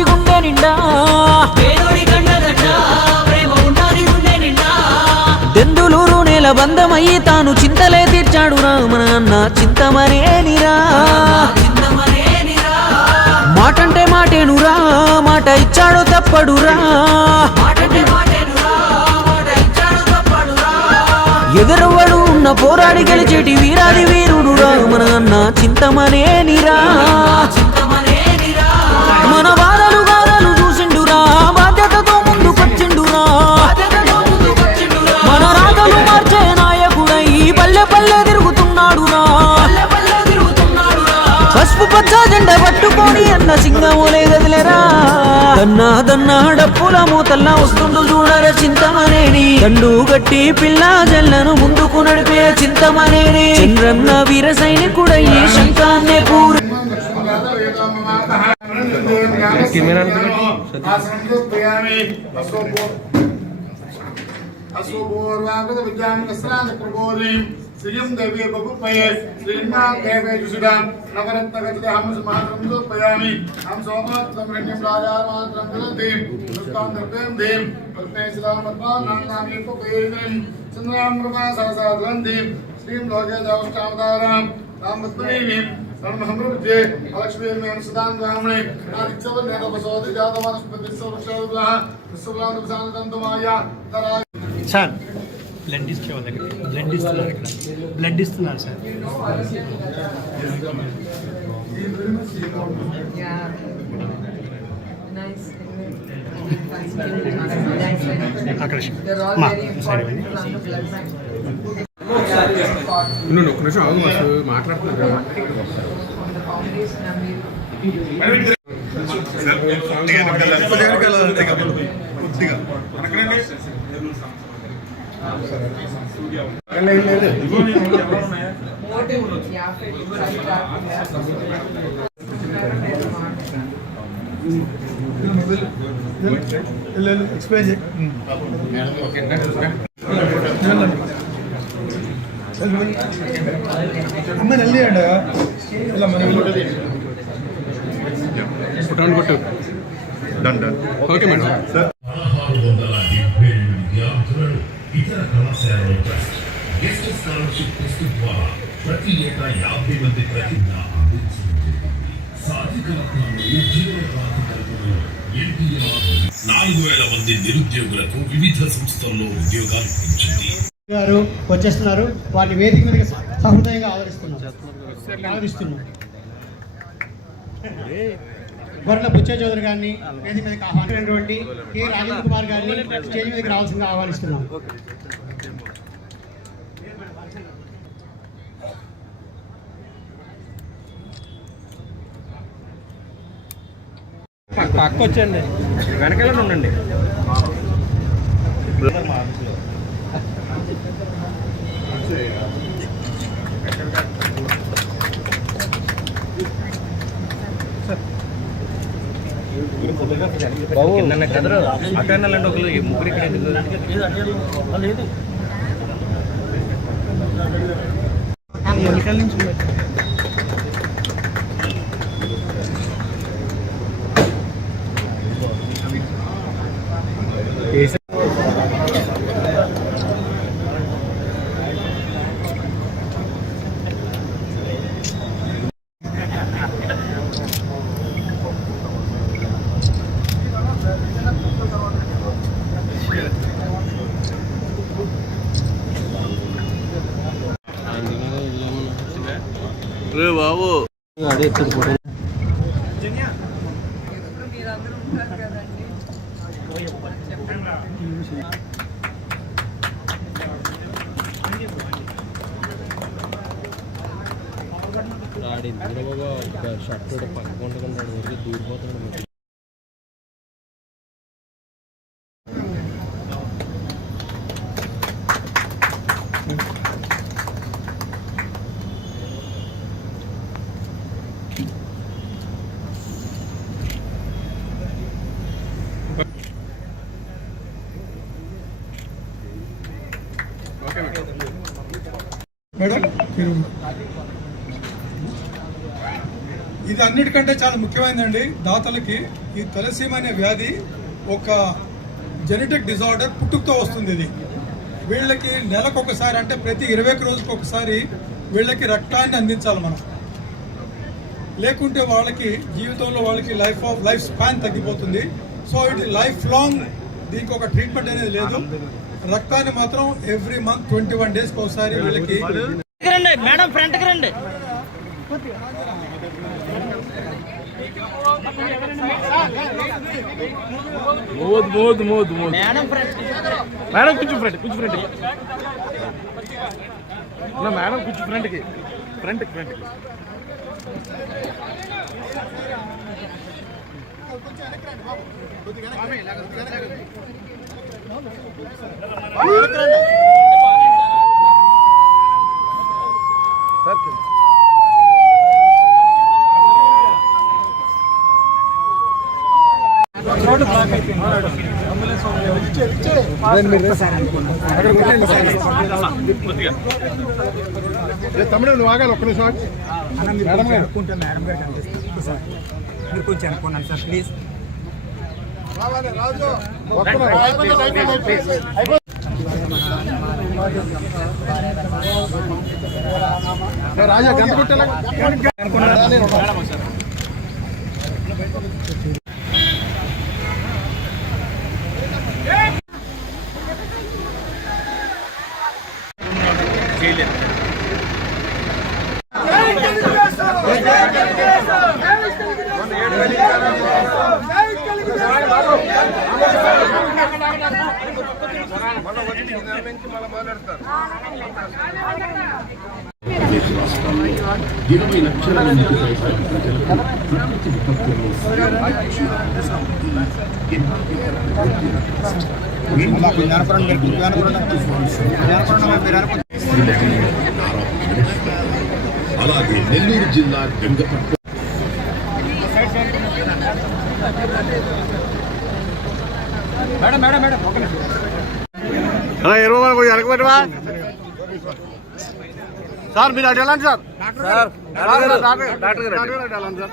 పేదోడి ఉన్నది గుండె నిండా. దెందులూరు నేల బంధమయ్యి తాను చింతలే తీర్చాడు రామన అన్న చింతమరేనిరా మాటంటే మాటేనురా మాట ఇచ్చాడు తప్పడురా ఎదురవ్వడు ఉన్న పోరాడి గెలిచేటి వీరాది వీరుడు రామన అన్న చింతమనేనిరా చింతమనేనిరా మన పల్లె పల్లె తిరుగుతున్నాడురా పల్లె పసుపు పచ్చ జెండ పట్టుకొని అన్న సింగమోలే గదిలేరా దన్నా దన్నా డప్పుల మూతల్లా వస్తుండు చూడర చింతమనేని. దండు గట్టి పిల్ల జల్లను ముందుకు నడిపే చింతమనేని. చంద్రన్న వీర సైనికుడయ్యే శంకాన్నే పూరి అశోపూర్వాంగత విద్యాం ప్రబోధయం श्रीं देवी बबु बबुपये श्रीन्ना देवे जुषिदां नवरत्नगतिते हम महात्रं पयामी हम सोमात्रं रण्यं राजामात्रं कुलतीं पुष्पां द्रव्यं धीं पद्मे शिलामत्वां नाङ्गामि उपपेदिं चन्द्रां कृपा सहसाद्रन्तीं श्रीं लोके दावष्टावतारां तां पद्मनीमीं सर्वहमृजे अलक्ष्मीर्मेण सदां ग्रामणे नादित्यवन्यतपसोति जातवनस्पतिस्वृषाः विश्वलान्तुमाया तरा छान బ్లడ్ ఇచ్చే వాళ్ళ దగ్గర బ్లడ్ ఇస్తున్నారు ఇక్కడ. బ్లడ్ ఇస్తున్నారు సార్. అక్కడ ఒక్క నిమిషం ఆగు మాకు మాట్లాడుతున్నారు కదా. On എക്സ്പ്ലെയിൻ ചെയ്യും അമ്മനല്ലേ വേണ്ട അല്ല മനോട്ട് ഓക്കെ മാഡം ఇతర గెస్ట్ స్కాలర్షిప్ టెస్ట్ ద్వారా ప్రతి ఏటా యాభై మంది ప్రతిజ్ఞ అందించడం జరిగింది సాధికారతను ఉద్యోగ ప్రాతిపదికన ఎన్టీఆర్ నాలుగు వేల మంది నిరుద్యోగులకు వివిధ సంస్థల్లో ఉద్యోగాలు పెంచింది గారు వచ్చేస్తున్నారు. వారిని వేదిక మీద సహృదయంగా ఆదరిస్తున్నాం. ఆదరిస్తున్నాం. గొర్రెల బుచ్చ చౌదరి గారిని వేదిక మీదకి ఆహ్వానించినటువంటి కె. రాజేంద్ర కుమార్ గారిని స్టేజ్ మీదకి రావాల్సిందిగా ఆహ్వానిస్తున్నాం. పక్క వచ్చండి వెనకాల ఉండండి. బాబు అక్కడ ఒకరు ముగ్గురు ఇక్కడ ఎందుకు? వెనకాల నుంచి ఎప్పుడు మీరందరూ ఉంటారు కదండి చెప్పండి మేడం మీరు ఇది అన్నిటికంటే చాలా ముఖ్యమైనదండి దాతలకి ఈ తలసీమ అనే వ్యాధి ఒక జెనెటిక్ డిజార్డర్ పుట్టుకతో వస్తుంది ఇది. వీళ్ళకి నెలకు ఒకసారి అంటే ప్రతి ఇరవై ఒక రోజుకి ఒకసారి వీళ్ళకి రక్తాన్ని అందించాలి మనం. లేకుంటే వాళ్ళకి జీవితంలో వాళ్ళకి లైఫ్ ఆఫ్ లైఫ్ స్పాన్ తగ్గిపోతుంది. సో ఇది లైఫ్ లాంగ్ దీనికి ఒక ట్రీట్మెంట్ అనేది లేదు. రక్తాన్ని మాత్రం ఎవ్రీ మంత్ ట్వంటీ వన్ డేస్కి ఒకసారి వీళ్ళకి మేడం ఫ్రంట్కి రండి. మోద్ మోద్ మోద్ మోద్. మేడం కొంచెం ఫ్రంట్ కొంచెం ఫ్రంట్ మేడం కొంచెం ఫ్రంట్కి ఫ్రంట్ ఫ్రంట్ తమ్ముడు నువ్వు ఆగాలి ఒక్క నిమిషం. మేడం గారు. మీరు కొంచెం అనుకున్నాను సార్ ప్లీజ్. రాజా. గంట కొట్టేలా? ఇరవై లక్షల మంది పైగా ప్రజలకు ప్రకృతి విపత్తుల్లో అలాగే నెల్లూరు జిల్లా గంగపట్టు వెనకబెట్టవా సార్ మీరు అటు వెళ్ళండి సార్. డాక్టర్ డాక్టర్ డాక్టర్ అటు వెళ్ళండి సార్.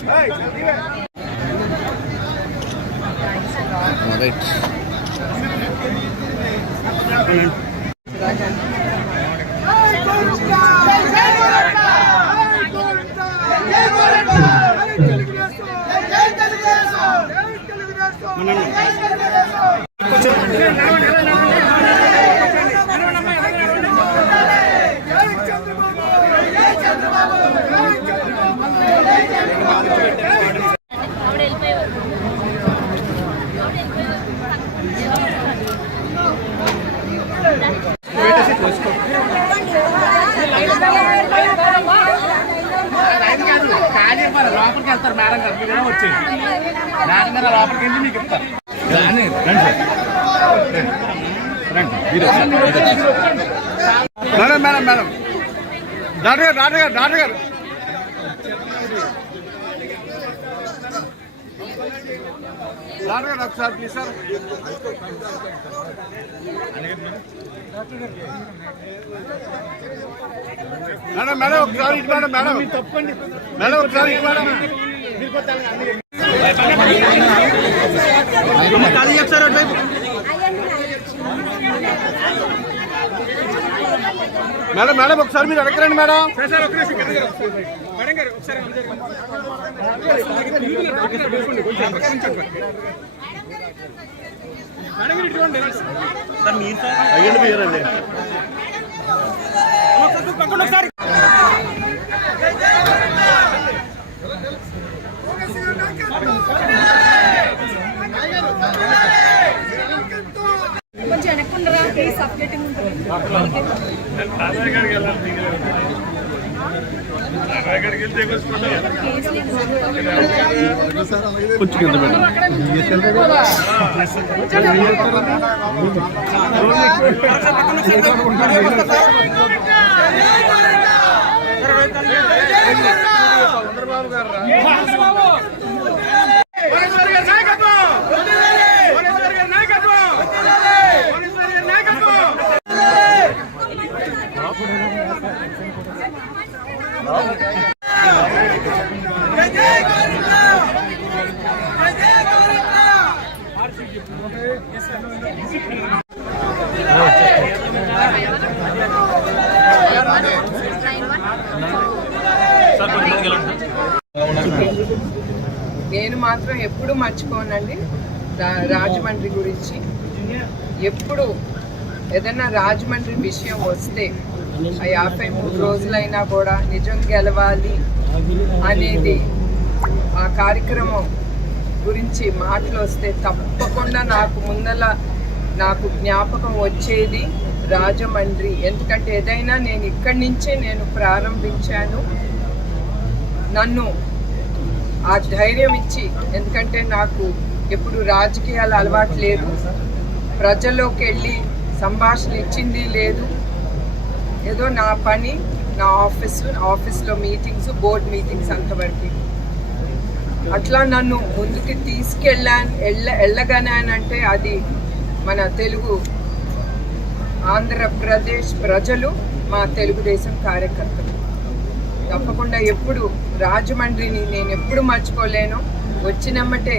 మన లోపలికి వెళ్తారు మేడం గారు. మీరు వచ్చి మేడం గారు లోపలికి వెళ్ళి మీకు ఇస్తారు. Madam madam madam. డాక్టర్ గారు డాక్టర్ గారు డాక్టర్ గారు. డాక్టర్ గారు ఒకసారి ప్లీజ్ సార్ మేడం మేడం ఒకసారి ఇటు మేడం మేడం. తప్పండి. మేడం ఒకసారి ఇటు మేడం. మేడం మేడం ఒకసారి మీరు అడగరండి మేడం. అయ్యండి మీరండి ఒకసారి. కొంచెం ప్లీజ్ అప్డేటింగ్ ఉంటుంది. కొంచెం కింద పెట్టండి. చంద్రబాబు గారు ఎప్పుడు మర్చిపోనండి. రా- రాజమండ్రి గురించి. ఎప్పుడు ఏదైనా రాజమండ్రి విషయం వస్తే ఆ యాభై మూడు రోజులైనా కూడా నిజం గెలవాలి అనేది ఆ కార్యక్రమం గురించి మాటలు వస్తే తప్పకుండా నాకు ముందల నాకు జ్ఞాపకం వచ్చేది రాజమండ్రి. ఎందుకంటే ఏదైనా నేను ఇక్కడి నుంచే నేను ప్రారంభించాను. నన్ను ఆ ధైర్యం ఇచ్చి ఎందుకంటే నాకు ఎప్పుడు రాజకీయాలు అలవాటు లేదు. ప్రజల్లోకి వెళ్ళి సంభాషణ ఇచ్చింది లేదు. ఏదో నా పని నా ఆఫీస్ ఆఫీస్లో మీటింగ్స్ బోర్డ్ మీటింగ్స్ అంతవరకు. అట్లా నన్ను ముందుకి తీసుకెళ్ళాను వెళ్ళ వెళ్ళగానంటే అది మన తెలుగు ఆంధ్రప్రదేశ్ ప్రజలు మా తెలుగుదేశం కార్యకర్తలు. తప్పకుండా ఎప్పుడు రాజమండ్రిని నేను ఎప్పుడు మర్చిపోలేను. వచ్చినమ్మటే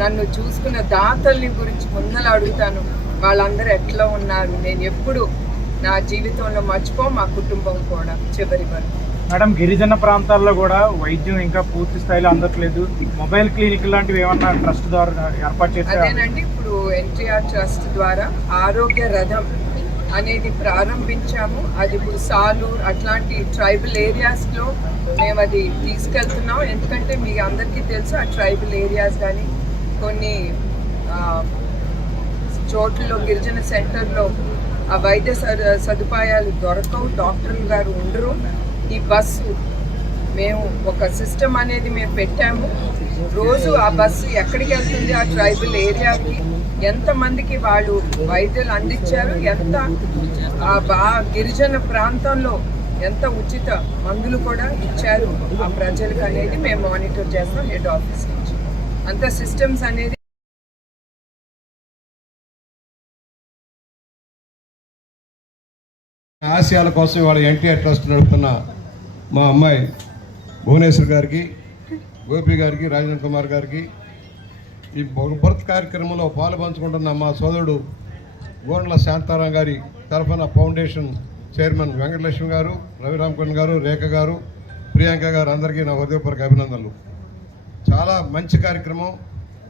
నన్ను చూసుకున్న దాతల్ని గురించి ముందర అడుగుతాను. వాళ్ళందరూ ఎట్లా ఉన్నారు? నేను ఎప్పుడు నా జీవితంలో మర్చిపో మా కుటుంబం కూడా చివరి వరకు. మేడం గిరిజన ప్రాంతాల్లో కూడా వైద్యం ఇంకా పూర్తి స్థాయిలో అందట్లేదు. మొబైల్ క్లినిక్ లాంటివి ఏమన్నా ట్రస్ట్ ద్వారా ఏర్పాటు చేసే అదేనండి ఇప్పుడు ఎన్టీఆర్ ట్రస్ట్ ద్వారా ఆరోగ్య రథం అనేది ప్రారంభించాము. అది ఇప్పుడు సాలూర్ అట్లాంటి ట్రైబల్ ఏరియాస్లో మేము అది తీసుకెళ్తున్నాం. ఎందుకంటే మీ అందరికీ తెలుసు ఆ ట్రైబల్ ఏరియాస్ కానీ కొన్ని చోట్లలో గిరిజన సెంటర్లో ఆ వైద్య సదు- సదుపాయాలు దొరకవు. డాక్టర్లు గారు ఉండరు. ఈ బస్సు మేము ఒక సిస్టమ్ అనేది మేము పెట్టాము. రోజు ఆ బస్సు ఎక్కడికి వెళ్తుంది? ఆ ట్రైబల్ ఏరియాకి ఎంతమందికి వాళ్ళు వైద్యులు అందించారు? ఎంత ఆ గిరిజన ప్రాంతంలో ఎంత ఉచిత మందులు కూడా ఇచ్చారు? ఆ ప్రజలకు అనేది మేము మానిటర్ చేస్తాం హెడ్ ఆఫీస్ నుంచి. అంత సిస్టమ్స్ అనేది ఆశయాల కోసం ఇవాళ ఎన్టీఆర్ ట్రస్ట్ నడుపుతున్న మా అమ్మాయి భువనేశ్వర్ గారికి గోపి గారికి రాజేంద్ర కుమార్ గారికి ఈ బర్త్ కార్యక్రమంలో పాలుపంచుకుంటున్న మా సోదరుడు గోండ్ల శాంతారాం గారి తరఫున ఫౌండేషన్ చైర్మన్ వెంకటలక్ష్మి గారు రవిరామకృష్ణ గారు రేఖ గారు ప్రియాంక గారు అందరికీ నా హృదయపూర్వక అభినందనలు. చాలా మంచి కార్యక్రమం.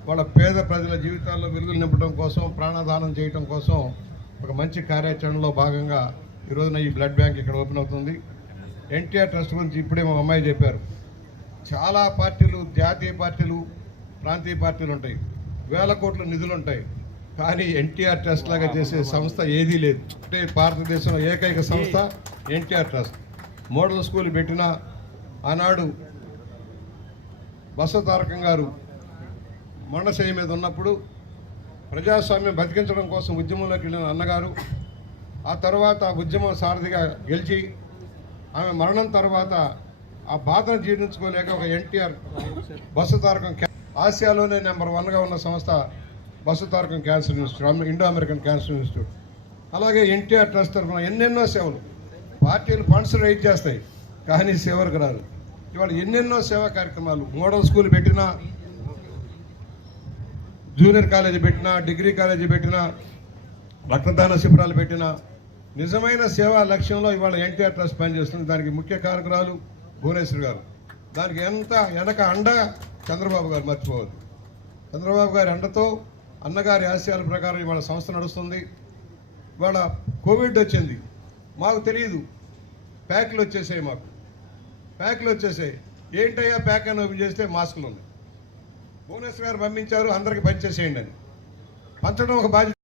వాళ్ళ పేద ప్రజల జీవితాల్లో వెలుగులు నింపడం కోసం ప్రాణదానం చేయడం కోసం ఒక మంచి కార్యాచరణలో భాగంగా ఈ రోజున ఈ బ్లడ్ బ్యాంక్ ఇక్కడ ఓపెన్ అవుతుంది. ఎన్టీఆర్ ట్రస్ట్ గురించి ఇప్పుడే మా అమ్మాయి చెప్పారు. చాలా పార్టీలు జాతీయ పార్టీలు ప్రాంతీయ పార్టీలు ఉంటాయి. వేల కోట్ల నిధులు ఉంటాయి కానీ ఎన్టీఆర్ ట్రస్ట్ లాగా చేసే సంస్థ ఏదీ లేదు. అంటే భారతదేశంలో ఏకైక సంస్థ ఎన్టీఆర్ ట్రస్ట్. మోడల్ స్కూల్ పెట్టిన ఆనాడు బసవతారకం గారు మొండశయ్య మీద ఉన్నప్పుడు ప్రజాస్వామ్యం బతికించడం కోసం ఉద్యమంలోకి వెళ్ళిన అన్నగారు ఆ తర్వాత ఆ ఉద్యమం సారథిగా గెలిచి ఆమె మరణం తర్వాత ఆ బాధను జీర్ణించుకోలేక ఒక ఎన్టీఆర్ బస్సు తారకం ఆసియాలోనే నెంబర్ వన్గా ఉన్న సంస్థ Basavatarakam cancer institute Indo American cancer institute. అలాగే ఎన్టీఆర్ ట్రస్ట్ తరఫున ఎన్నెన్నో సేవలు. పార్టీలు ఫండ్స్ రైట్ చేస్తాయి కానీ సేవలకు రాదు. ఇవాళ ఎన్నెన్నో సేవా కార్యక్రమాలు మోడల్ స్కూల్ పెట్టినా జూనియర్ కాలేజీ పెట్టినా డిగ్రీ కాలేజీ పెట్టినా రక్తదాన శిబిరాలు పెట్టినా నిజమైన సేవా లక్ష్యంలో ఇవాళ ఎన్టీఆర్ ట్రస్ట్ పనిచేస్తుంది. దానికి ముఖ్య కారకురాలు భువనేశ్వర్ గారు. దానికి ఎంత వెనక అండ చంద్రబాబు గారు మర్చిపోవద్దు. చంద్రబాబు గారి అండతో అన్నగారి ఆశయాల ప్రకారం ఇవాళ సంస్థ నడుస్తుంది. ఇవాళ కోవిడ్ వచ్చింది. మాకు తెలియదు ప్యాక్లు వచ్చేసాయి మాకు. ప్యాక్లు వచ్చేసాయి. ఏంటయ్యా ప్యాక్ అని ఓపెన్ చేస్తే మాస్కులు ఉన్నాయి భువనేశ్వర్ గారు పంపించారు అందరికి పనిచేసేయండి అని. పంచడం ఒక బాధ్యత